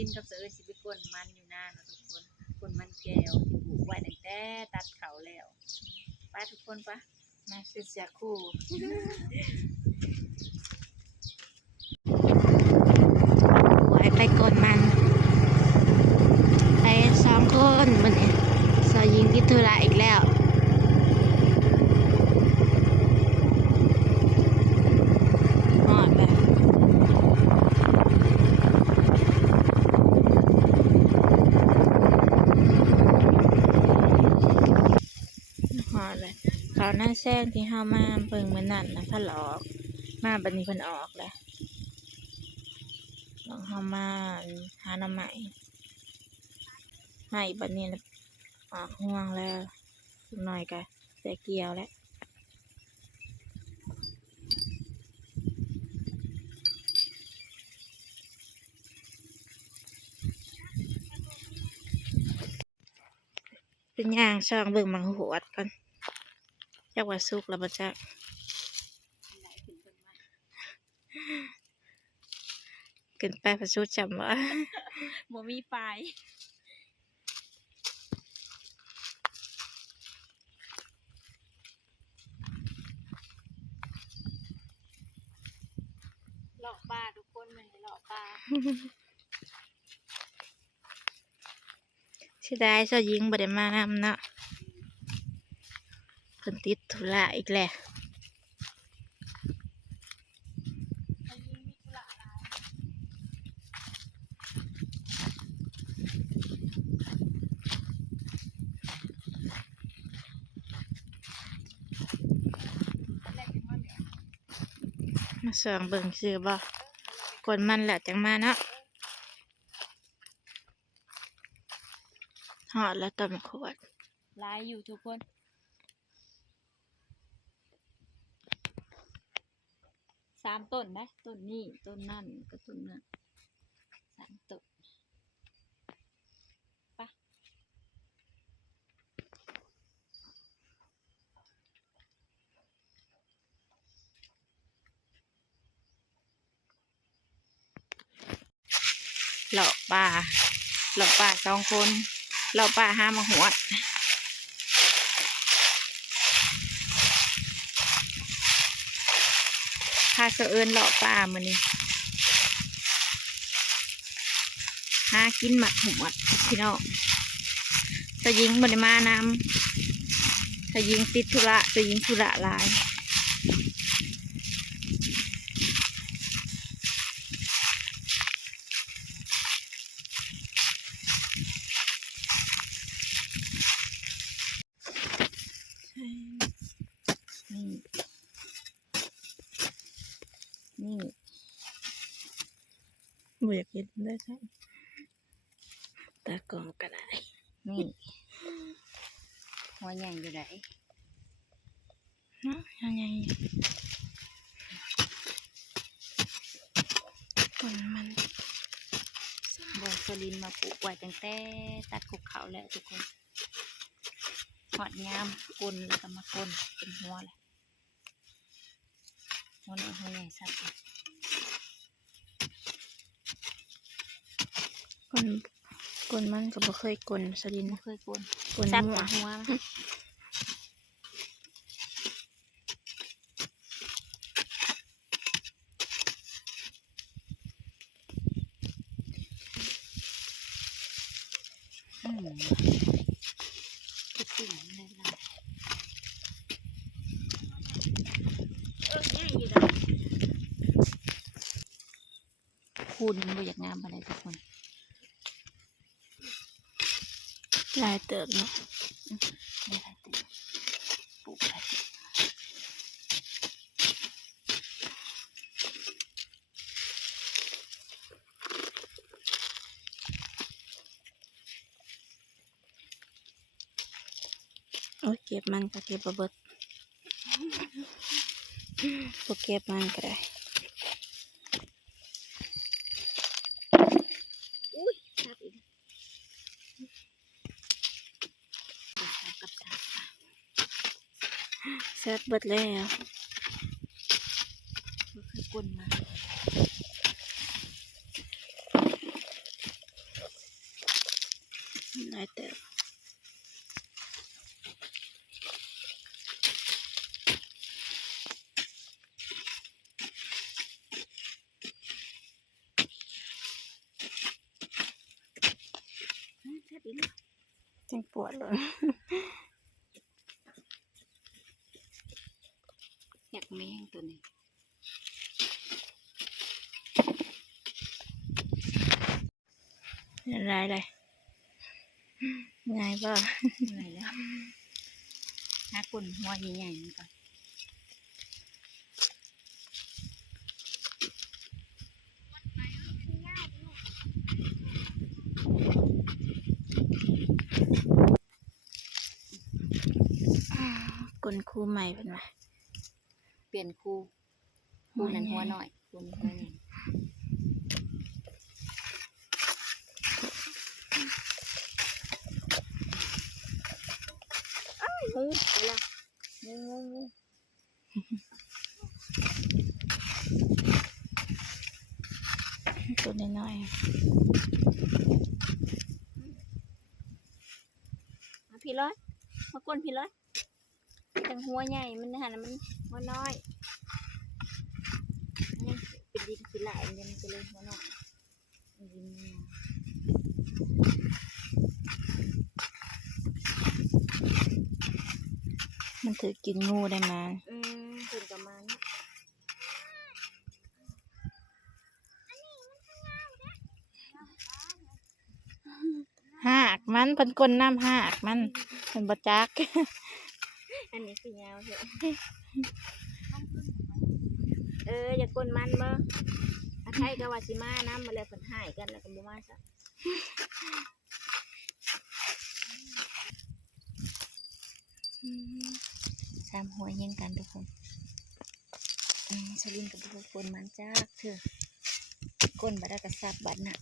ลินกับเสือสิไปกวนมันอยู่หน้าเนาะทุกคนกวนมันแก้วที่ปลูกไว้ตั้งแต่ตัดเขาแล้วไปทุกคนปะมาเสียคู่ไปกดมันไป2 คนมันเนี่ยสาวยิงกิทุระอีกแล้วหอดแบบหอดเลยเขาหน้าแซงที่เฮามาเบิ่งเหมือนนั่นนะพะหลอกมาบัดนี้เพิ่นออกเลยลองเฮามาหาหน่อไม้ให้บัดนี้นะออกห่วงแล้วหน่อยก็แต่เกี่ยวแล้วเป็นย่างช่องเบิ่งมังหัวดก่อนจักว่าสุกแล้วบ่จักขึ้นไปพระสุดจำว่า โมมีปลายหลอกปลาทุกคนมันหลอกปลา สิได้เจ้าหญิงบ่ได้มานำเนาะเพิ่นติดธุระอีกแล้วมาส่องเบิ่งซื้อบ่กดมันแล้วจังมาเนาะฮอดแล้วต้นขวด ลายอยู่ทุกคน3 ต้นนะต้นนี้ต้นนั่นก็ต้นนั้น3 ต้นปะหลอกป่า2 คนหลอกป่า5มาหัวดพาเสะเอิญหลอกป่ามื้อนี้หากินหมักหัวดพี่น้องเจ้าหญิงบ่ได้มานำเจ้าหญิงติดธุระเจ้าหญิงธุระหลายนี่บ่อยากกินได้ใช่ตากล่องก็ได้ นี่หัวใหญ่อยู่ไหน เนาะยังไงต้นมัน บอสลินมาปลูกไว้ตั้งแต่ตัดขุกเขาแล้วทุกคนหอดงามกลนแล้วก็มากลนเป็นหัวเลยหัวน้อยหัวใหญ่สัก กลมันก็บ่เคยกลสลิน ไม่เคยกลน กล สัก มั่ว หัวคิดสิ่งเลยล่ะง่ายอยู่เลยคูณมันบ่อยากงามอะไรทุกคน ลายเติบเนาะ ไม่ได้ติดปลูกอะไรโอ้ยเก็บมันก็เก็บบ่เบิดบ่เก็บมันก็ได้ อุ้ยชับอีกกับชับ แซ่บเบิดแล้ว ก็คือกลนมา ายเติบจังปวดเลย อยากแมงตัวนี้ อะไรเลยง่ายป่ะ เหนื่อยแล้วหาคนหัวใหญ่ๆนี่ก่อน กลคู่ใหม่เป็นไง เปลี่ยนครูนั้นหัวหน่อยครูนี้หัวใหญ่งูไปละงู ตัวน้อย มาพี่ร้อยมากวนพี่ร้อยจังหัวใหญ่มันหันมันหัวน้อยนี่เป็นดินขี้ไหลมันจะเลยหัวน้อยดิน ๆมันถือกินงูได้มา ถึงประมาณ หากมันเพิ่นกลน้ำหากมันเพิ่นบ่จัก อันนี้คือยาวเถอะอย่ากวนมันบ่อาไทยก็ว่าสิมาน้ำมาแล้วเพิ่นหายกันแล้วก็บ่มาซะ สามหัวยิงกันทุกคนสลินกับทุกคนมันจักเถอะก้นบัดกระซับบัดน่ะ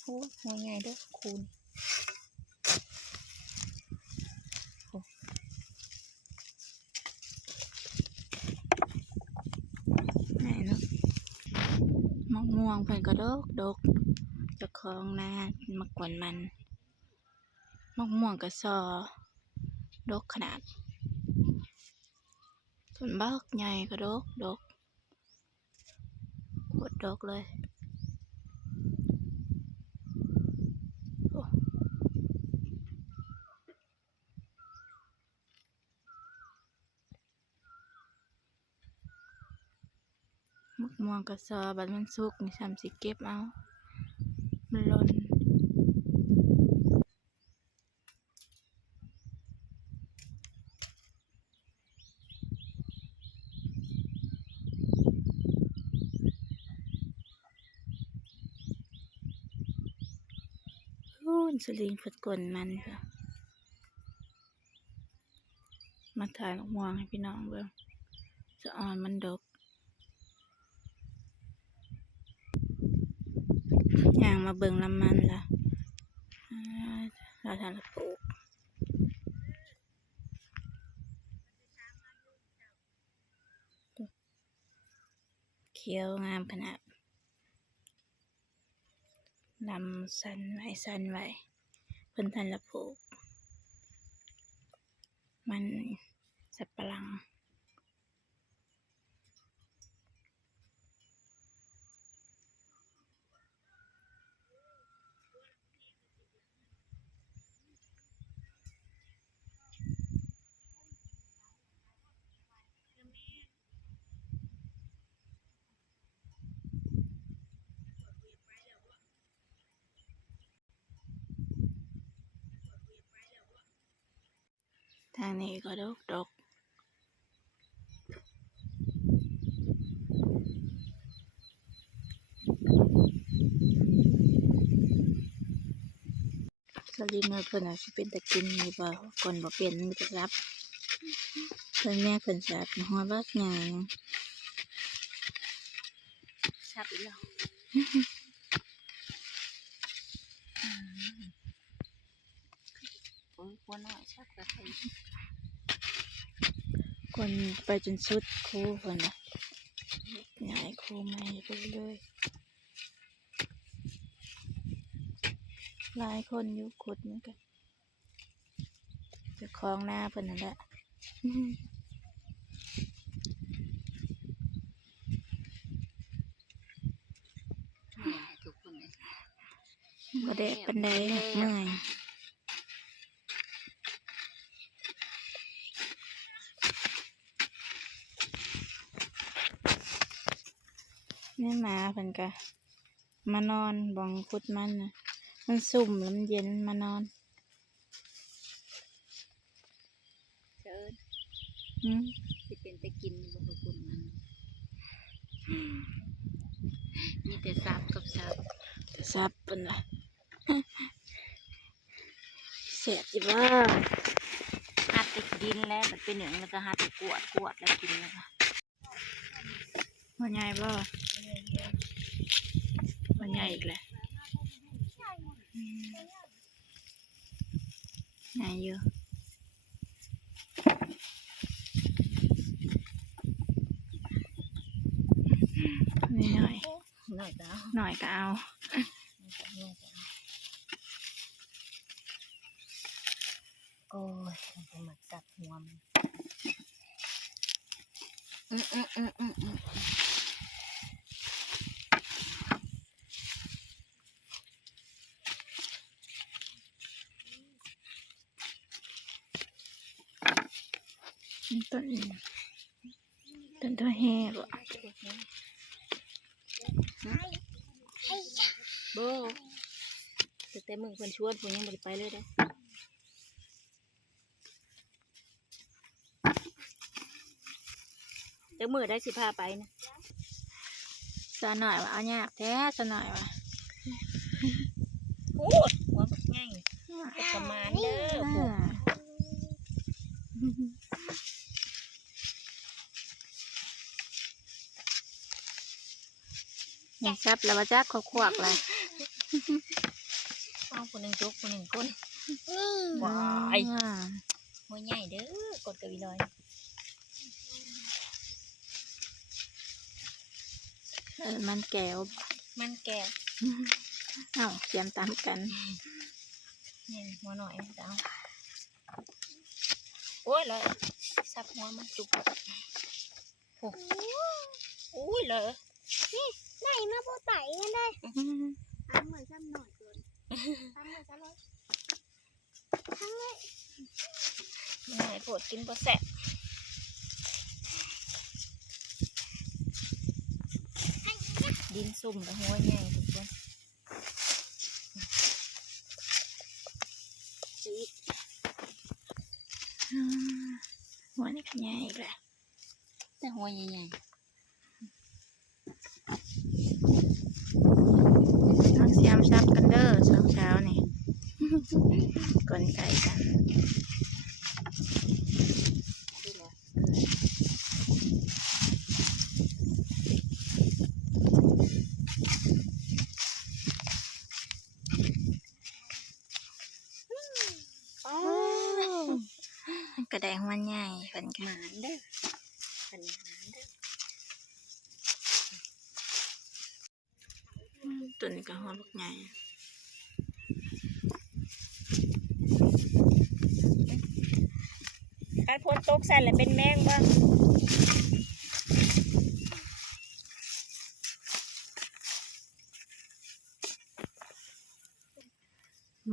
โอ้หัวใหญ่เด้อคูณไหนเนาะมะม่วงเพิ่นก็ดกเจ้าของนามักกวนมันมะม่วงก็ซอดกขนาดส่วนบักใหญ่ก็ดกโคตรดกเลยโอ้มะม่วงก็ซอบัดมันสุกนี่ซ้ำสิเก็บเอามันหล่นสลิงฝึกกลมันค่ะมาถ่ายมะม่วงให้พี่น้องเบิ่งสะออนมันดกย่างมาเบิ่งลำมันล่ะเราทำปลูกเขียวงามขนาดลำสันไว้เพิ่นทันละปลูกมันสับปะหลังทางนี้ก็ดกสลิงเพิ่นอาจสิเป็นตะกินนี่บ่ก่อนบ่เป็นมีแต่รับเพิ่นแม่เพิ่นสับหัวบักใหญ่ ชับอีกแล้วหัวน้อยชับกับใคร คนไปจนสุดคู่เพิ่นน่ะย้ายคู่ใหม่ไปเลย หลายคนอยู่ขุดเหมือนกันเจะคลองหน้าเพิ่นนั่นแหละ ทุกคนเลย บ่ได้ปันใดเมื่อยนี่หมาเพิ่นก็มานอนบ่องขุดมันน่ะมันสุ่มแล้วมันเย็นมานอน เชิญ อืม สิเป็นแต่กินบ่ทุกคนมันมีแต่สับกับสับ ซับเพิ่นน่ะ เสียจิบ่ หัดไปดินแล้วมันเป็นหนึ่งแล้วก็หัดไปกวดแล้วกินแล้วก็ บ่ใหญ่บ่บ่ใหญ่อีกแหละอืมใหญ่อยู่นี่หน่อย หน่อยแล้ว หน่อยก็เอา โอ้ยมันเป็นหมักสับหัวมัน ต้นตัวแห่บ่ โบแต่มึงเพิ่นชวนผมยังบ่ได้ไปเลยเด้อเดี๋ยวมื้อได้สิพาไปนะ ซะหน่อยว่าเอายากแท้ซะหน่อยว่า โอ้ยหัวบักง่ายประมาณเด้อพวก ยังซับแล้วว่าจักเขาควักเลย เอาคนหนึ่งจุกคนหนึ่งก้นว้ายหัวใหญ่เด้อกดกระวิลอย มันแก้ว มันแก้ว เอ้าเสียมตามกัน นี่หัวหน่อยเจ้าโอ้ยเลยสับหัวมันจุกโอ้ยเลยนี่ไหนมาโบไตกันเลยทำเหมือนซ้ำหน่อยเกินทำเหมือนซ้ำเลยทำเลยมันไหนปวดกินปวดแสบดินซุ่มกับหัวใหญ่ทุกคน หัวนี่ก็ใหญ่อีกแหละ แต่หัวใหญ่ น้องเสียมซับกันเด้อเช้านี่ ก่อนไก่กัน กระแดงมันใหญ่เพิ่น ห กัน มานเด้อเป็นหมานเด้อ ตัวนี้ก็หัวบักใหญ่ การพ่นตกใส่แล้วเป็นแมงบ้าง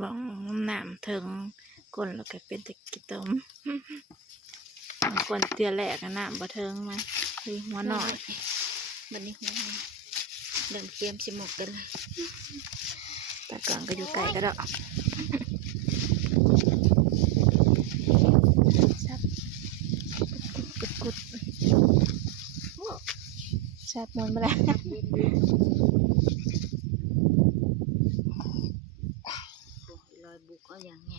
บ้องน้ำถึงก้นแล้วก็เป็นตะกิตม ก้นเตียแหลกน้ำบ่เทิงมาคือหัวหน่อย บันนี้หัวเริ่มเตรียมสิหมกกันเลย แต่ก่อนก็อยู่ไกลก็ดอกซับกุดซับมันไปแล้ว ลอยบุกก็อย่างไง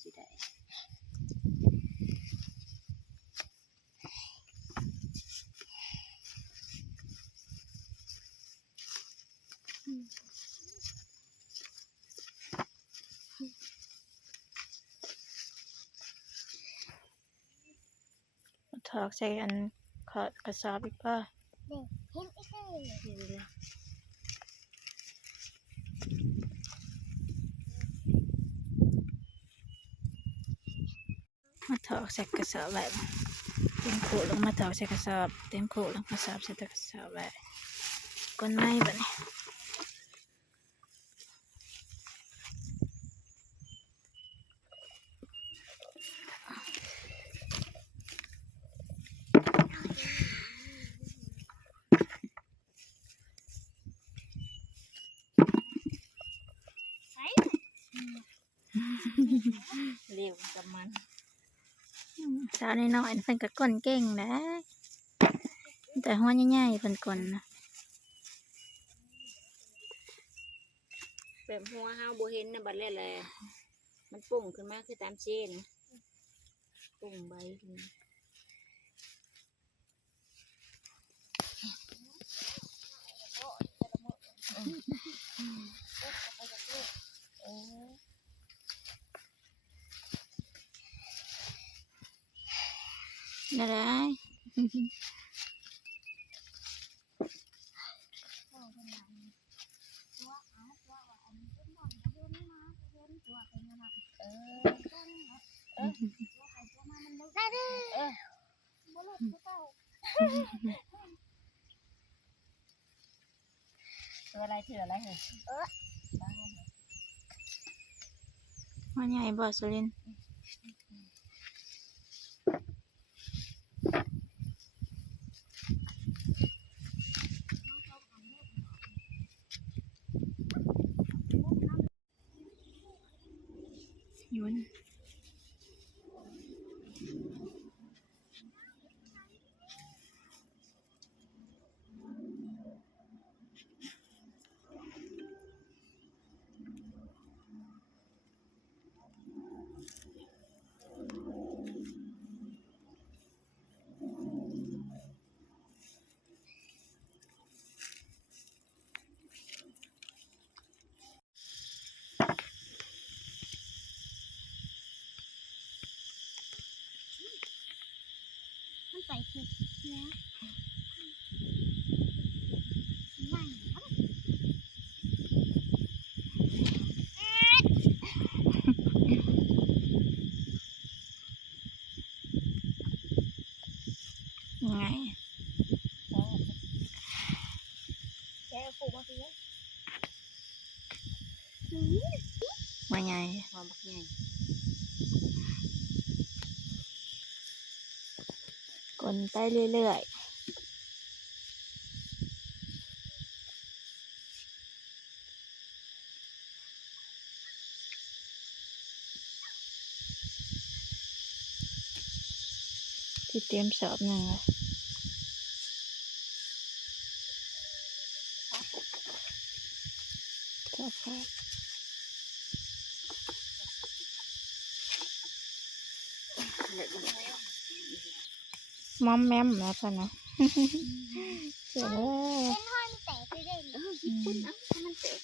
สิได้ ถอกใส่อันกระสอบอีกป่ะ เห็นอีกเลยมาถอกใส่กระสอบไว้เต็มขู่ลงมาถอกใส่กระสอบเต็มขู่ลงกระสอบใส่กระสอบไว้ก้นไม้บัดนี้เร็วกับมัน สาวน้อยๆเพิ่นก็ก้นเก่งนะแต่หัวใหญ่ๆเพิ่นก้นนะ แบบหัวเฮาบ่เห็นนะบัดแลมันปุ่งขึ้นมาคือตามเช่นปุ่งใบขึ้นได้ได้ตัวอะไรถืออะไรเหรอหัวใหญ่บ่สุรินทร์ยุนมันใส่ผิดนะไง แกปลูกมาพี่ หัวใหญ่ หอมบักใหญ่ ก้นไปเรื่อยๆที่เตรียมสอบหนึ่งเลยสอบแรกมอมแมมนะพ่อนะเจ๋อเลย เป็นห้อยมันแตกไปได้ญี่ปุ่นมันแตก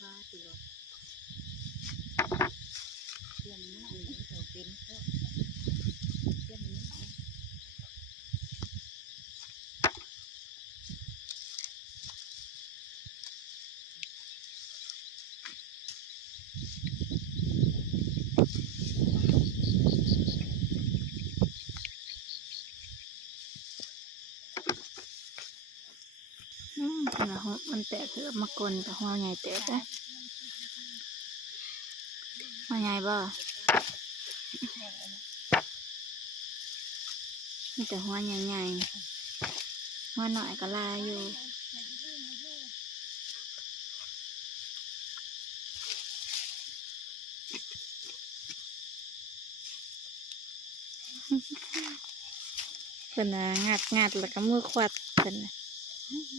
ฟ้าตีรถเชื่อมน้อยนี่ตัวเป็นก็เชื่อมน้อยขนาดมันแตกเถือะมากลกับหัวใหญ่แตกนะหัวใหญ่บ่มีแต่หัวใหญ่ๆหัวหน่อยก็ลายอยู่เพิ่นน่ะงัดแล้วก็มือควัดเพิ่นน่ะข้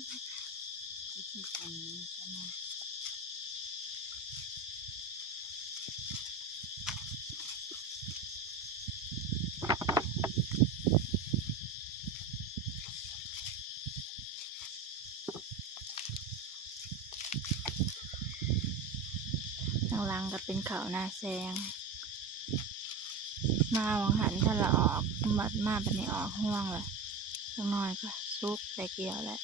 างหล่างก็เป็นเขาวหน้าแซง มาหวังหันถ้าละออกบัดมาบัดนี้ออกห่วงเลยจังน้อยก็ซุกได้เกี่ยวแล้ว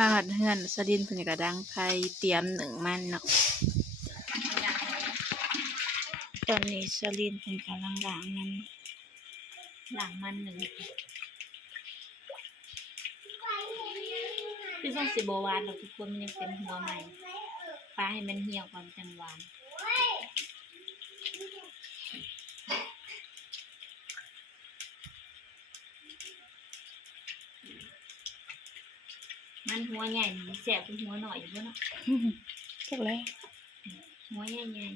มาหัดเฮือนสดินเพิ่นก็ดังไผเตรียมหนึ่งมันเนาะตอนนี้สลินเพิ่นกำลังล้างมันล้างมันหนึ่งคือส่งสิบ่หวานดอกทุกคนมันยังเป็นหัวใหม่ปลาให้มันเหี่ยวก่อนจังหวานมันหัวใหญ่แสบเป็นหัวหน่อยอยู่เนาะจักเลยหัวใหญ่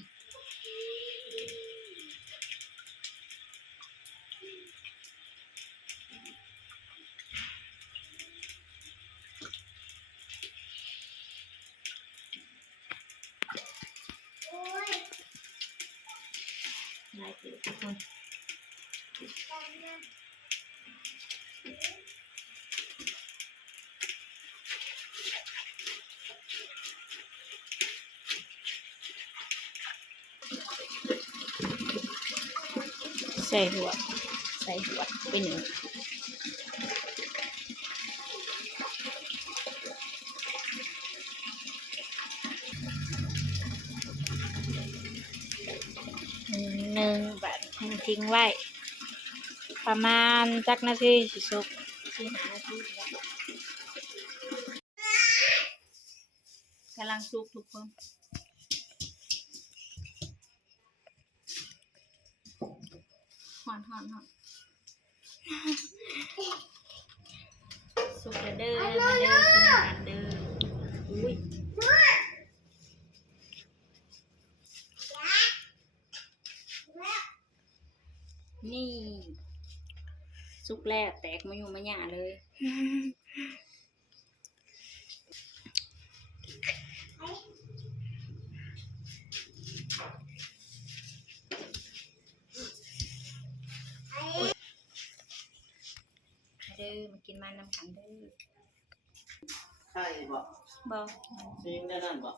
ๆลายเกิดทุกคนใส่หัวไปหนึ่งแบบทิ้งไว้ประมาณจักนาทีสิสุก4-5 นาทีกำลังสุกทุกคนหอนสุกแล้วเด้อมาเด้อกินอาหารเด้ออุ้ยนี่สุกแล้วแตกมาอยู่มาหย่าเลยเด้อมากินมันน้ำกันเด้อใช่บ่บ่ซิงได้นั่นบ่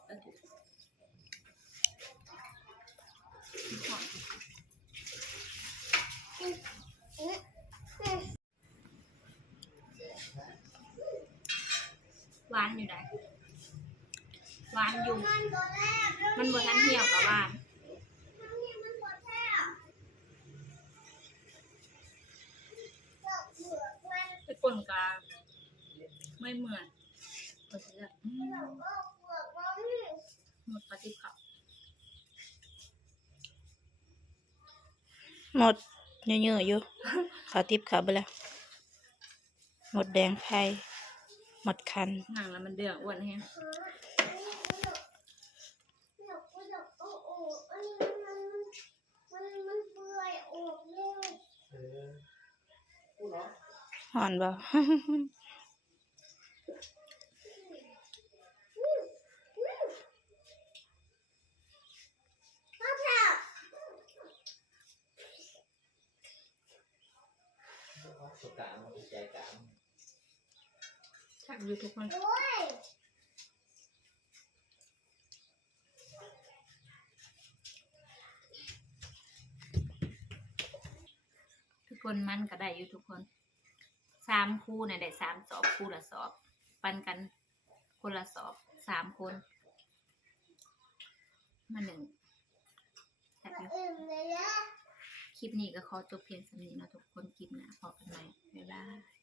หวานอยู่ไหนหวานอยู่มันบ่ทันเหี่ยวกับหวานไปป่นกาไม่เหมือนก็จะหมดปฏิภาณหมดเยอะๆอยู่ขาติบขาไปแล้วหมดแดงไทยหมดคันหนังแล้วมันเดือดอ้วนแฮะหอนบ่สุกางใจกางชักอยู่ทุกคนทุกคนมันก็ได้อยู่ทุกคน3 คู่เนี่ยได้3 สอบคู่ละสอบปันกันคนละสอบ3 คนมา1แบบนี้คลิปนี้ก็ขอจบเพียงสำนี้นะทุกคนคลิปหน้าพบกันใหม่บ๊ายบาย